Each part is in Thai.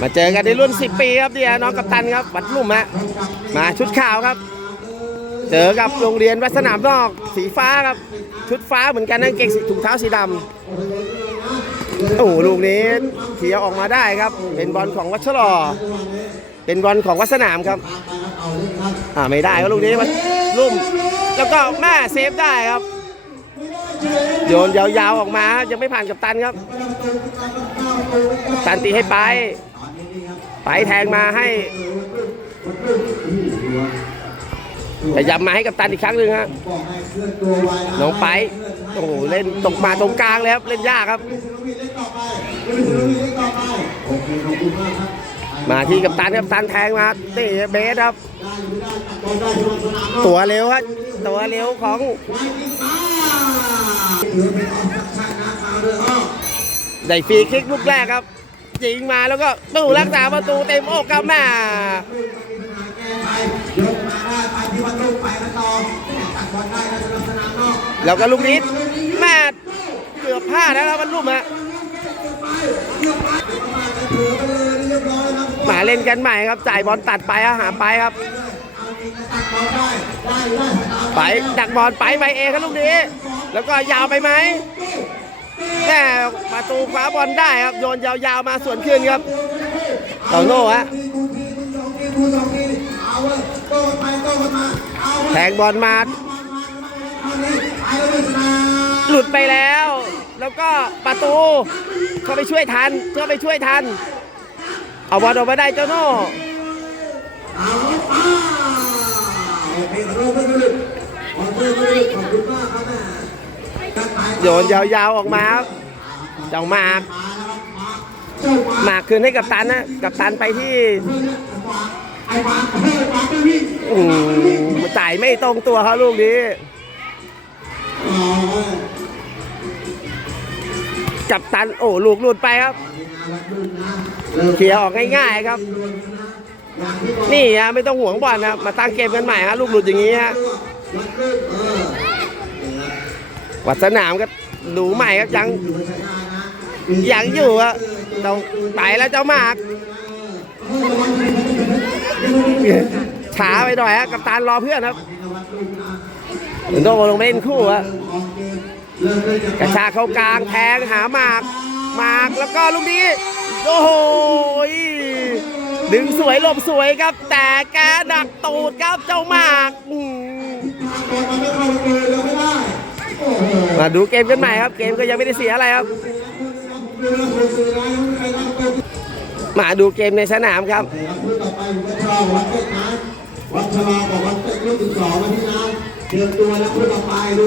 มาเจอกันในรุ่น 10 ปีครับเนี่ยน้องกัปตันครับวัดลุ่มฮะมาชุดขาวครับ เจอกับโรงเรียนวัดสนามนอกสีฟ้าครับ ชุดฟ้าเหมือนกันนั่งเกงสีถุงเท้าสีดำโอ้โหลูกนี้เขียวออกมาได้ครับ เป็นบอลของวัชะลอเป็นบอลของวัดสนามครับอ่าไม่ได้ครับลูกนี้วัดลุ่ม แล้วก็แม่เซฟได้ครับโยนยาวๆออกมายังไม่ผ่านกับตันครับ ตันตีให้ไป ไปแทงมาให้พยายามมาให้กับตันอีกครั้งหนึ่งฮะบอกให้เคลื่อนตัวไวะน้องไปโอ้โหเล่นตกมาตรงกลางเลยครับเล่นยากครับ มาที่กับตันครับตันแทงมานี่เบสครับตัดบอลได้ที่วันสนามตัวเร็วครับตัวเร็วของ ได้ฟรีคิกลูกแรกครับยิงมาแล้วก็ตู้รักษาประตูเต็มอกครับแม่แก้ไปยกมาได้ไปที่วันลูกไปกันต่อตัดบอลได้นะสำหรับสนามนอกแล้วก็ลูกนี้แม่เกือบพลาดนะครับมันลุ่มฮะถือไปเลยเรียบร้อยครับหมาเล่นกันใหม่ครับจ่ายบอลตัดไปอะหาไปครับได้ได้ได้ไปดักบอลไปไปเองครับลูกนี้ แล้วก็ยาวไปไหม แม่ประตูคว้าบอลได้ครับ โยนยาวๆมาสวนคืนครับเต่าโน่ฮะทีกูทีมึงสองทีกูสองทีเอาเว้ยโต้กันไปโต้กันมาเอาเว้ยแทงบอลมาเอานี้ไปเลยสนามหลุดไปแล้ว แล้วก็ประตูเข้าไปช่วยทันเข้าไปช่วยทัน เอาบอลออกมาได้เจ้าโน่เอาป้าโอเคขอโทษเพื่อนๆขอโทษเพื่อนๆขอบคุณมาก โยนยาวๆออกมาครับเจ้าหมากหมากคืนให้กับตันนะกับตันไปที่ไอ้หมาเฮ้ยหมาไปวิ่งอืมจ่ายไม่ตรงตัวเขาลูกนี้กับตันโอ้ลูกหลุดไปครับเคลียออกง่ายๆครับ นี่ฮะไม่ต้องห่วงบอลนะมาตั้งเกมกันใหม่ฮะลูกหลุดอย่างนี้ฮะ วัดสนามก็ดูใหม่ครับยังยังอยู่อะต้องไปแล้วเจ้าหมากช้าไปหน่อยฮะกับตานรอเพื่อนครับโดนลงเล่นคู่ฮะกระชากเข้ากลางแทงหาหมากหมากแล้วก็ลูกนี้โอ้โหดึงสวยหลบสวยครับ แต่แกดักตูดครับเจ้าหมากอื มาดูเกมกันใหม่ครับ เกมก็ยังไม่ได้เสียอะไรครับ มาดูเกมในสนามครับวัชลาวัดเป็ดนะวัชลาบอกวัดเป็ดลูกที่สองมาที่น้ำเตรียมตัวแล้วพูดต่อไปดู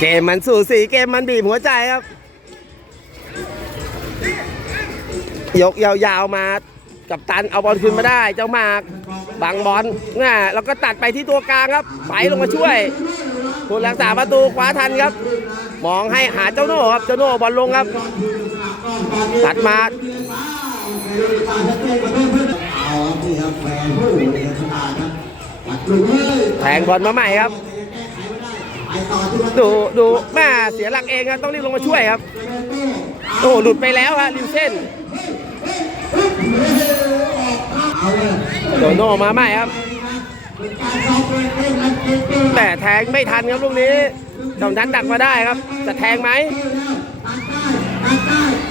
เกมมันสู่สีเกมมันบีบหัวใจครับ ยกยาวๆมากับตันเอาบอลคืนมาได้ เจ้าหมากบังบอลน่ะแล้วก็ตัดไปที่ตัวกลางครับ ไปลงมาช่วย ผู้รักษาประตูคว้าทันครับ มองให้หาเจ้าโน่ครับ เจ้าโน่บอลลงครับ ตัดมาแทงบอลมาใหม่ครับไปต่อช่วัดดูดูแม่เสียหลักเองครับต้องรีบลงมาช่วยครับ โอ้หลุดไปแล้วฮะริวเส้นเอาเลยโดโน่มาใหม่ครับ แต่แทงไม่ทันครับลูกนี้จอมทันดักมาได้ครับ จะแทงไหม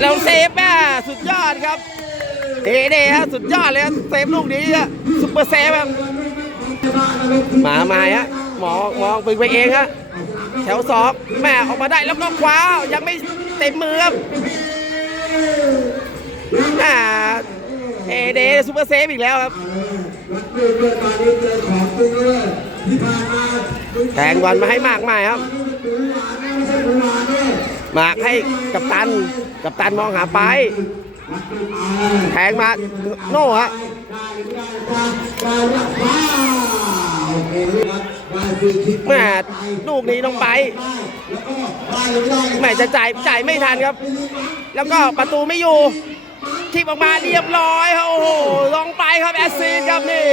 แล้วเซฟแม่สุดยอดครับเอเดฮะสุดยอดเลยครับเซฟลูกนี้อะซุปเปอร์เซฟครับมาใหม่ฮะมองมองไปไปเองฮะแถวสองแม่ออกมาได้แล้วก็คว้ายังไม่เต็มมือครับเอเดซุปเปอร์เซฟอีกแล้วครับ เรื่องเรื่องตอนนี้เจอของจริงเลยที่ผ่านมาแทงบอลมาให้มากมายครับ มากให้กับตัน กับตันมองหาไป แทงมาโน่ฮะแม่ลูกนี้ต้องไปได้หรือไม่ได้แม่จะจ่ายจ่ายไม่ทันครับ แล้วก็ประตูไม่อยู่ ทิปออกมาเรียบร้อยครับโอ้โหลองไปครับแอสซีนครับนี่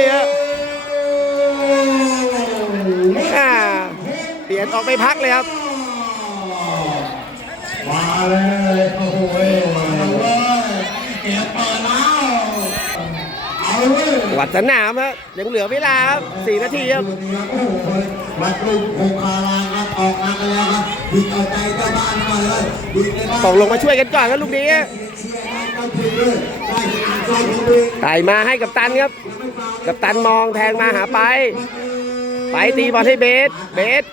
เปลี่ยนออกไปพักเลยครับมาเลยโอ้โหเก็บเปิดวัดสนามครับยังเหลือเวลาครับสี่นาทีครับวัดลุงโคคารางครับออกมากันแล้วครับดีเอาใจเจ้าบ้านหน่อยเลยดีในบ้านตกลงมาช่วยกันก่อนครับลูกนี้ ไต่มาให้กับตันครับ กับตันมองแทงมาหาไป ไปตีบอลให้เบส เบส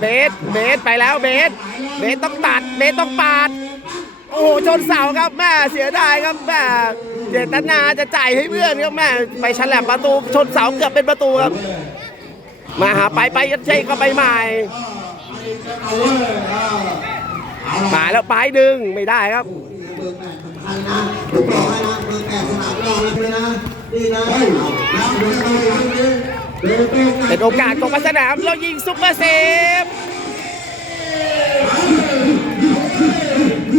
เบส เบสไปแล้วเบส เบสต้องตัด เบสต้องปาด โอ้โหชนเสาครับแม่เสียดายครับแม่เจตนาจะจ่ายให้เพื่อนครับแม่ไปฉลับประตูชนเสาเกือบเป็นประตูครับ มาหาไปไปยัดเชเข้าไปใหม่เอาเว้ยเอาเอาละมาแล้วไปดึงไม่ได้ครับ อร์แปดสำคัญนะผมบอกให้นะเบอร์แปดสนามรองนะเลยนะนี่นะเอาเดี๋ยวเอาอย่างนี้เดี๋ยวต้องเป็นโอกาสของพัสนามแล้วยิงซุปเปอร์เซฟ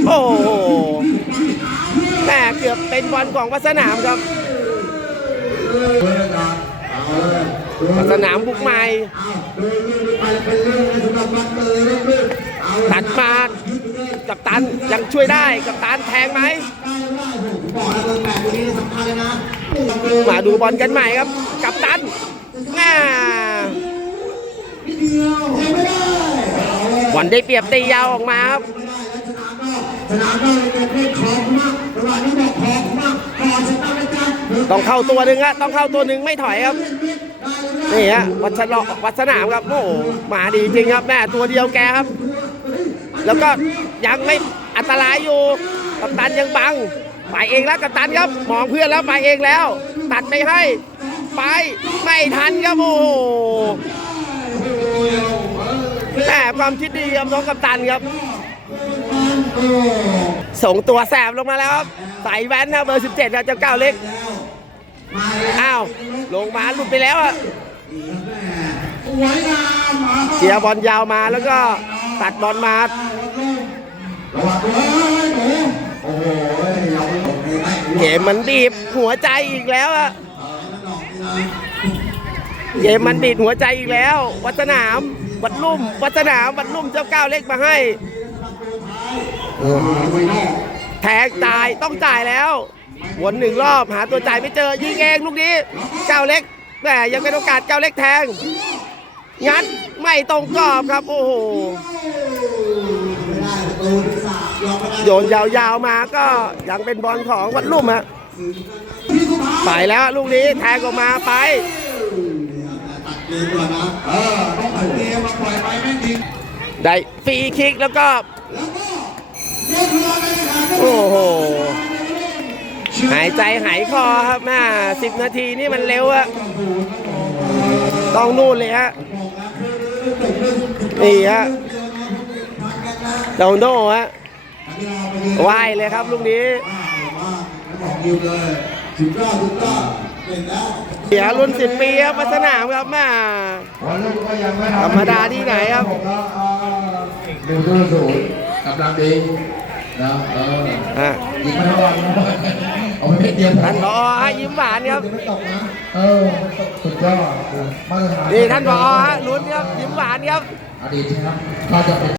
โอ้โหแม่เกือบเป็นบอลของพัสนามครับพัสนามบุกใหม่ ตัดมากับตันยังช่วยได้กับตันแทงไหมมาดูบอลกันใหม่ครับ กับตันแม่บอลได้เปรียบตียาวออกมาครับสนามก็เลยเป็งมากระหว่างนี้บอกของมากต้องเข้าตัวหนึ่งอะต้องเข้าตัวหนึ่งไม่ถอยครับนี่ฮะวัชระวัดสนามครับโอ้โหมาดีจริงครับแม่ตัวเดียวแกครับ แล้วก็ยังไม่อันตรายอยู่กัปตันยังบัง ไปเองแล้วกัปตันครับมองเพื่อนแล้วไปเองแล้ว ตัดไม่ให้ ไปไม่ทันครับโอ้โหแม่ความคิดดีครับน้องกัปตันครับส่งตัวแสบลงมาแล้วครับใส่แว่นนะเบอร์ 17ครับเจ้าเก้าเล็กอ้าวลงมาหลุดไปแล้วอะสวยงามมาเสียบอลยาวมาแล้วก็ตัดบอลมา ระว่างตัวเฮ้ยหนูโอ้โหเราหลงเลยไหมเกมมันบีบหัวใจอีกแล้วอะเกมมันบีบหัวใจอีกแล้ว วัดสนามวัดลุ่ม วัดสนามวัดลุ่มเจ้าเก้าเล็กมาให้แทงจ่ายต้องจ่ายแล้ววนหนึ่งรอบหาตัวจ่ายไม่เจอยิงเองลูกนี้เก้าเล็กแหมยังเป็นโอกาสเก้าเล็กแทงงัดไม่ตรงกรอบครับ โอ้โห ไม่ได้ประตูที่สามยอมไม่ได้โยนยาวๆมาก็ยังเป็นบอลของวัดลุ่มฮะไปแล้วลูกนี้แทงออกมาไปตัดเกมก่อนนะเออต้องตัดเกมมาปล่อยไปไม่ดีได้ฟรีคิกแล้วก็แล้วก็ยกเรือไปเลยครับโอ้โห หายใจหายคอครับแม่สิบนาทีนี่มันเร็วอะต้องนู่นเลยฮะนี่ฮะโดโน่ฮะ ว่ายเลยครับลูกนี้บอกดิวเลยสิบเก้าสิบเก้าเป็นแล้วเสียรุ่นสิบปีครับมาสนามครับแม่วันลูกก็ยังไม่ธรรมดาที่ไหนครับผมก็หนึ่งศูนย์ศูนย์กำลังดีนะเออฮะยิงไม่เท่าไหร่นะเอาไปเม็ดเดียวท่านพอฮะยิ้มหวานครับไม่ตกนะเออสุดยอดมาตรฐานนี่ท่านพอฮะลุ้นครับยิ้มหวานครับอดีตแชมป์ก็จะเป็น